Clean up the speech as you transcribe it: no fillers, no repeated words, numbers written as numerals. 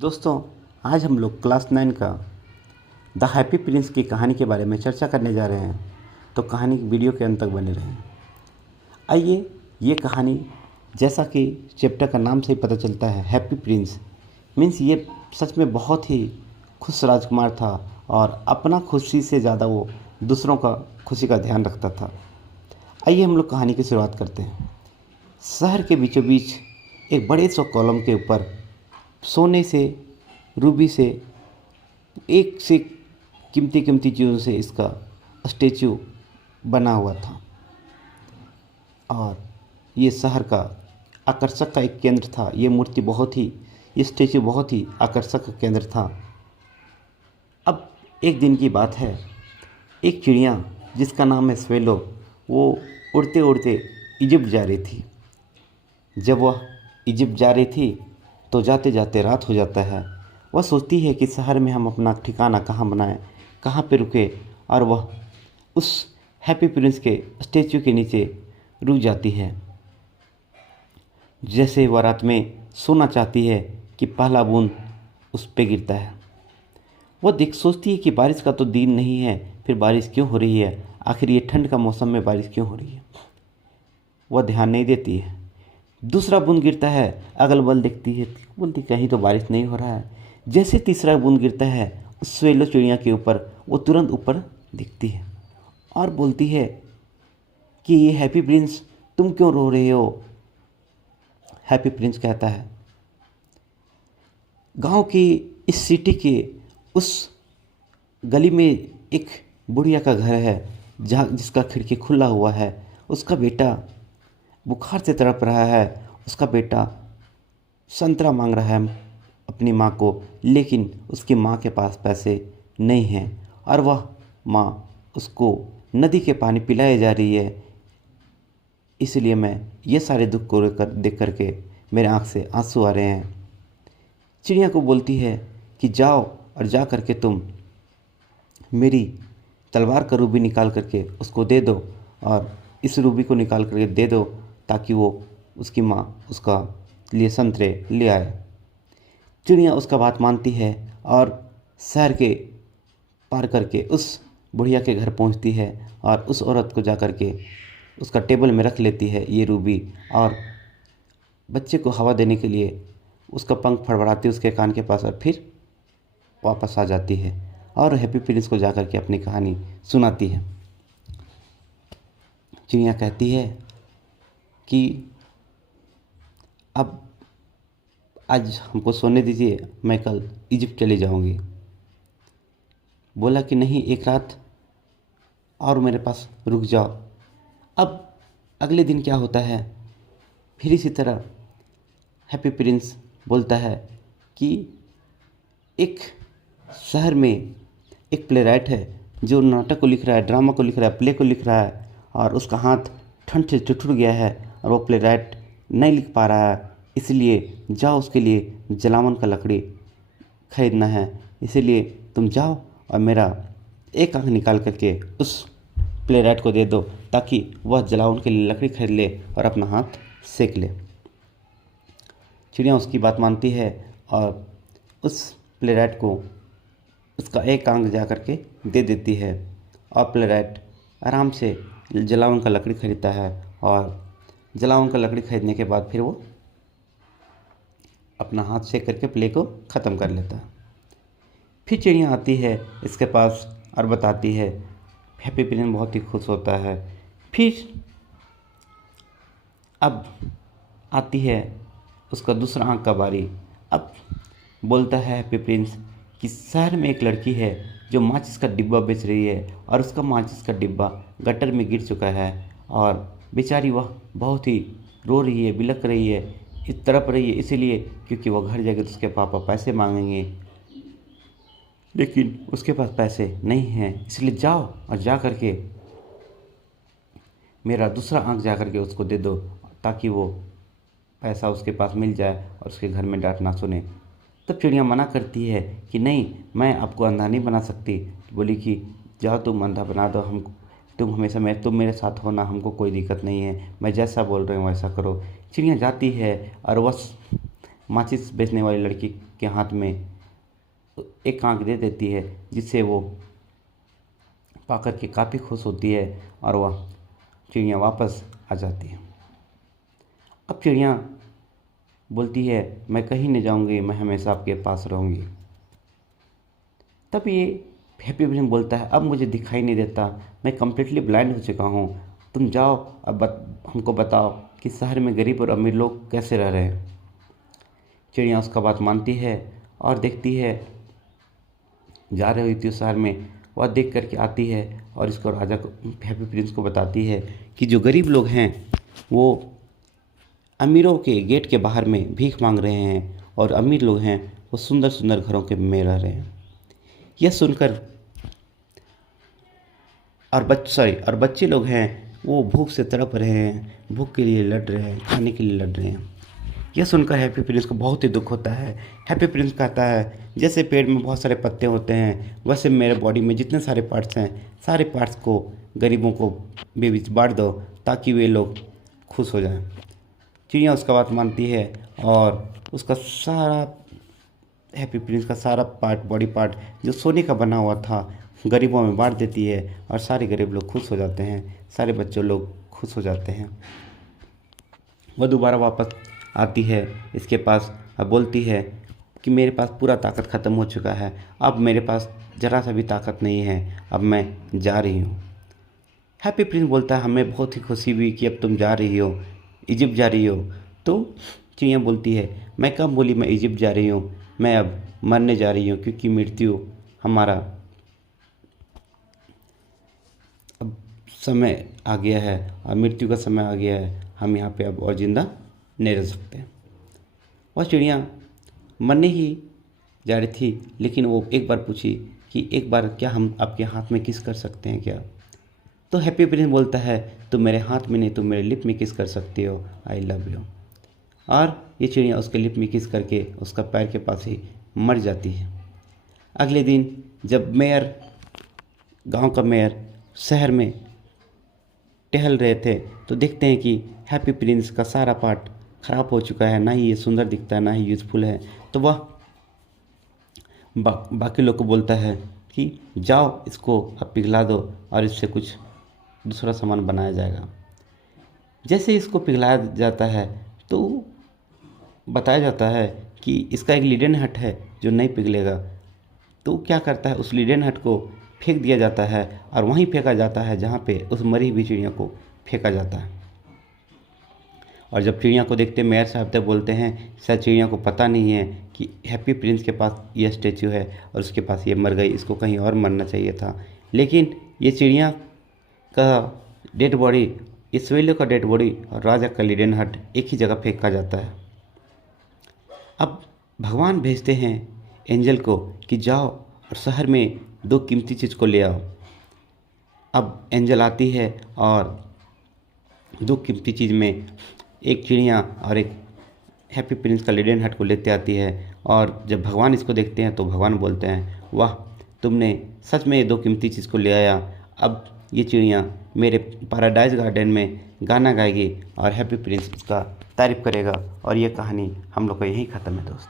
दोस्तों, आज हम लोग क्लास 9 का द हैप्पी प्रिंस की कहानी के बारे में चर्चा करने जा रहे हैं। तो कहानी वीडियो के अंत तक बने रहें। आइए, ये कहानी जैसा कि चैप्टर का नाम से ही पता चलता है, हैप्पी प्रिंस मीन्स ये सच में बहुत ही खुश राजकुमार था और अपना खुशी से ज़्यादा वो दूसरों का खुशी का ध्यान रखता था। आइए हम लोग कहानी की शुरुआत करते हैं। शहर के बीचों बीच एक बड़े से कॉलम के ऊपर सोने से, रूबी से, एक से कीमती कीमती चीज़ों से इसका स्टेचू बना हुआ था और ये शहर का आकर्षक का एक केंद्र था। ये स्टेचू बहुत ही आकर्षक का केंद्र था। अब एक दिन की बात है, एक चिड़िया जिसका नाम है स्वेलो, वो उड़ते उड़ते इजिप्ट जा रही थी। जब वह इजिप्ट जा रही थी तो जाते जाते रात हो जाता है। वह सोचती है कि शहर में हम अपना ठिकाना कहाँ बनाएं, कहाँ पे रुके, और वह उस हैप्पी प्रिंस के स्टेचू के नीचे रुक जाती है। जैसे वह रात में सोना चाहती है कि पहला बूंद उस पे गिरता है। वह सोचती है कि बारिश का तो दिन नहीं है, फिर बारिश क्यों हो रही है, आखिर ये ठंड का मौसम में बारिश क्यों हो रही है। वह ध्यान नहीं देती है। दूसरा बूंद गिरता है, अगल बगल देखती है, बोलती कहीं तो बारिश नहीं हो रहा है। जैसे तीसरा बूंद गिरता है उस स्वेलो चिड़िया के ऊपर, वो तुरंत ऊपर दिखती है और बोलती है कि ये हैप्पी प्रिंस, तुम क्यों रो रहे हो। हैप्पी प्रिंस कहता है, गांव की इस सिटी के उस गली में एक बुढ़िया का घर है जहाँ जिसका खिड़की खुला हुआ है। उसका बेटा बुखार से तड़प रहा है। उसका बेटा संतरा मांग रहा है अपनी माँ को, लेकिन उसकी माँ के पास पैसे नहीं हैं और वह माँ उसको नदी के पानी पिलाए जा रही है। इसलिए मैं ये सारे दुख को देख करके मेरे आँख से आंसू आ रहे हैं। चिड़िया को बोलती है कि जाओ और जा करके तुम मेरी तलवार का रूबी निकाल करके उसको दे दो और इस रूबी को निकाल करके दे दो ताकि वो उसकी माँ उसका लिए संतरे ले आए। चिड़िया उसका बात मानती है और शहर के पार करके उस बुढ़िया के घर पहुंचती है और उस औरत को जा कर के उसका टेबल में रख लेती है ये रूबी, और बच्चे को हवा देने के लिए उसका पंख फड़फड़ाती है उसके कान के पास और फिर वापस आ जाती है और हैप्पी प्रिंस को जा कर के अपनी कहानी सुनाती है। चिड़िया कहती है कि अब आज हमको सोने दीजिए, मैं कल इजिप्ट चली जाऊंगी। बोला कि नहीं, एक रात और मेरे पास रुक जाओ। अब अगले दिन क्या होता है, फिर इसी तरह हैप्पी प्रिंस बोलता है कि एक शहर में एक प्लेराइट है जो नाटक को लिख रहा है, ड्रामा को लिख रहा है, प्ले को लिख रहा है, और उसका हाथ ठंड से टूट गया है और वो प्लेराइट नहीं लिख पा रहा है। इसलिए जाओ, उसके लिए जलावन का लकड़ी खरीदना है। इसीलिए तुम जाओ और मेरा एक आंख निकाल करके उस प्लेराइट को दे दो ताकि वह जलावन के लिए लकड़ी खरीद ले और अपना हाथ सेक ले। चिड़िया उसकी बात मानती है और उस प्लेराइट को उसका एक आंख जा करके दे देती है और प्लेराइट आराम से जलावन का लकड़ी खरीदता है और जलावन का लकड़ी खरीदने के बाद फिर वो अपना हाथ सेक करके प्ले को ख़त्म कर लेता है। फिर चिड़िया आती है इसके पास और बताती है। हैप्पी प्रिंस बहुत ही खुश होता है। फिर अब आती है उसका दूसरा आंख का बारी। अब बोलता है हैप्पी प्रिंस कि शहर में एक लड़की है जो माचिस का डिब्बा बेच रही है और उसका माचिस का डिब्बा गटर में गिर चुका है और बेचारी वह बहुत ही रो रही है, बिलख रही है, इस तड़प रही है, इसीलिए क्योंकि वह घर जाएगी तो उसके पापा पैसे मांगेंगे, लेकिन उसके पास पैसे नहीं हैं। इसलिए जाओ और जा करके मेरा दूसरा आंख जा करके उसको दे दो ताकि वो पैसा उसके पास मिल जाए और उसके घर में डांट ना सुने। तब चिड़िया मना करती है कि नहीं, मैं आपको अंधा नहीं बना सकती। बोली कि जाओ, तुम अंधा बना दो हमको, तुम हमेशा तुम मेरे साथ होना, हमको कोई दिक्कत नहीं है, मैं जैसा बोल रही हूँ वैसा करो। चिड़िया जाती है और वह माचिस बेचने वाली लड़की के हाथ में एक आंख दे देती है, जिससे वो पाकर के काफ़ी खुश होती है और वह चिड़िया वापस आ जाती है। अब चिड़िया बोलती है, मैं कहीं नहीं जाऊंगी, मैं हमेशा आपके पास रहूंगी। तब ये हैप्पी प्रिंस बोलता है, अब मुझे दिखाई नहीं देता, मैं कम्प्लीटली ब्लाइंड हो चुका हूँ, तुम जाओ अब हमको बताओ कि शहर में गरीब और अमीर लोग कैसे रह रहे हैं। चिड़िया उसका बात मानती है और देखती है, जा रही होती है शहर में, वह देख करके आती है और इसको राजा को, हैप्पी प्रिंस को बताती है कि जो गरीब लोग हैं वो अमीरों के गेट के बाहर में भीख मांग रहे हैं और अमीर लोग हैं वो सुंदर सुंदर घरों के में रह रहे हैं। यह सुनकर और बच्चे लोग हैं वो भूख से तड़प रहे हैं, भूख के लिए लड़ रहे हैं, खाने के लिए लड़ रहे हैं। यह सुनकर हैप्पी प्रिंस को बहुत ही दुख होता है। हैप्पी प्रिंस कहता है, जैसे पेड़ में बहुत सारे पत्ते होते हैं वैसे मेरे बॉडी में जितने सारे पार्ट्स हैं, सारे पार्ट्स को गरीबों को बीच बांट दो ताकि वे लोग खुश हो जाएं। चिड़िया उसका बात मानती है और उसका सारा, हैप्पी प्रिंस का सारा पार्ट, बॉडी पार्ट जो सोने का बना हुआ था, गरीबों में बांट देती है और सारे गरीब लोग खुश हो जाते हैं, सारे बच्चों लोग खुश हो जाते हैं। वह दोबारा वापस आती है इसके पास और बोलती है कि मेरे पास पूरा ताकत ख़त्म हो चुका है, अब मेरे पास ज़रा सा भी ताकत नहीं है, अब मैं जा रही हूँ। हैप्पी प्रिंस बोलता है, हमें बहुत ही खुशी हुई कि अब तुम जा रही हो, इजिप्ट जा रही हो। तो चिड़िया बोलती है, मैं कब बोली मैं इजिप्ट जा रही हूँ, मैं अब मरने जा रही हूँ, क्योंकि मृत्यु हमारा अब समय आ गया है और मृत्यु का समय आ गया है, हम यहाँ पे अब और ज़िंदा नहीं रह सकते। वह चिड़िया मरने ही जा रही थी, लेकिन वो एक बार पूछी कि एक बार क्या हम आपके हाथ में किस कर सकते हैं क्या। तो हैप्पी प्रिंस बोलता है, तुम मेरे हाथ में नहीं, तुम मेरे लिप में किस कर सकते हो, आई लव यू। और ये चिड़िया उसके लिप में किस करके उसका पैर के पास ही मर जाती है। अगले दिन जब मेयर, गांव का मेयर शहर में टहल रहे थे तो देखते हैं कि हैप्पी प्रिंस का सारा पार्ट ख़राब हो चुका है, ना ही ये सुंदर दिखता है, ना ही यूज़फुल है। तो वह बाकी लोग को बोलता है कि जाओ इसको अब पिघला दो और इससे कुछ दूसरा सामान बनाया जाएगा। जैसे इसको पिघलाया जाता है तो बताया जाता है कि इसका एक लिडेन हट है जो नहीं पिघलेगा। तो क्या करता है, उस लिडेन हट को फेंक दिया जाता है और वहीं फेंका जाता है जहाँ पे उस मरी हुई चिड़िया को फेंका जाता है। और जब चिड़िया को देखते मेयर साहब तक बोलते हैं, शायद चिड़िया को पता नहीं है कि हैप्पी प्रिंस के पास ये स्टैचू है और उसके पास ये मर गई, इसको कहीं और मरना चाहिए था। लेकिन ये चिड़िया का डेड बॉडी, इस वेले का डेड बॉडी और राजा का लिडेन हट एक ही जगह फेंका जाता है। अब भगवान भेजते हैं एंजल को कि जाओ और शहर में 2 कीमती चीज़ को ले आओ। अब एंजल आती है और 2 कीमती चीज़ में एक चिड़िया और एक हैप्पी प्रिंस का लिडेन हट को लेते आती है। और जब भगवान इसको देखते हैं तो भगवान बोलते हैं, वाह, तुमने सच में ये 2 कीमती चीज़ को ले आया। अब ये चिड़िया मेरे पैराडाइज गार्डन में गाना गाएगी और हैप्पी प्रिंस उसका तारीफ़ करेगा। और ये कहानी हम लोग का यहीं ख़त्म है दोस्त।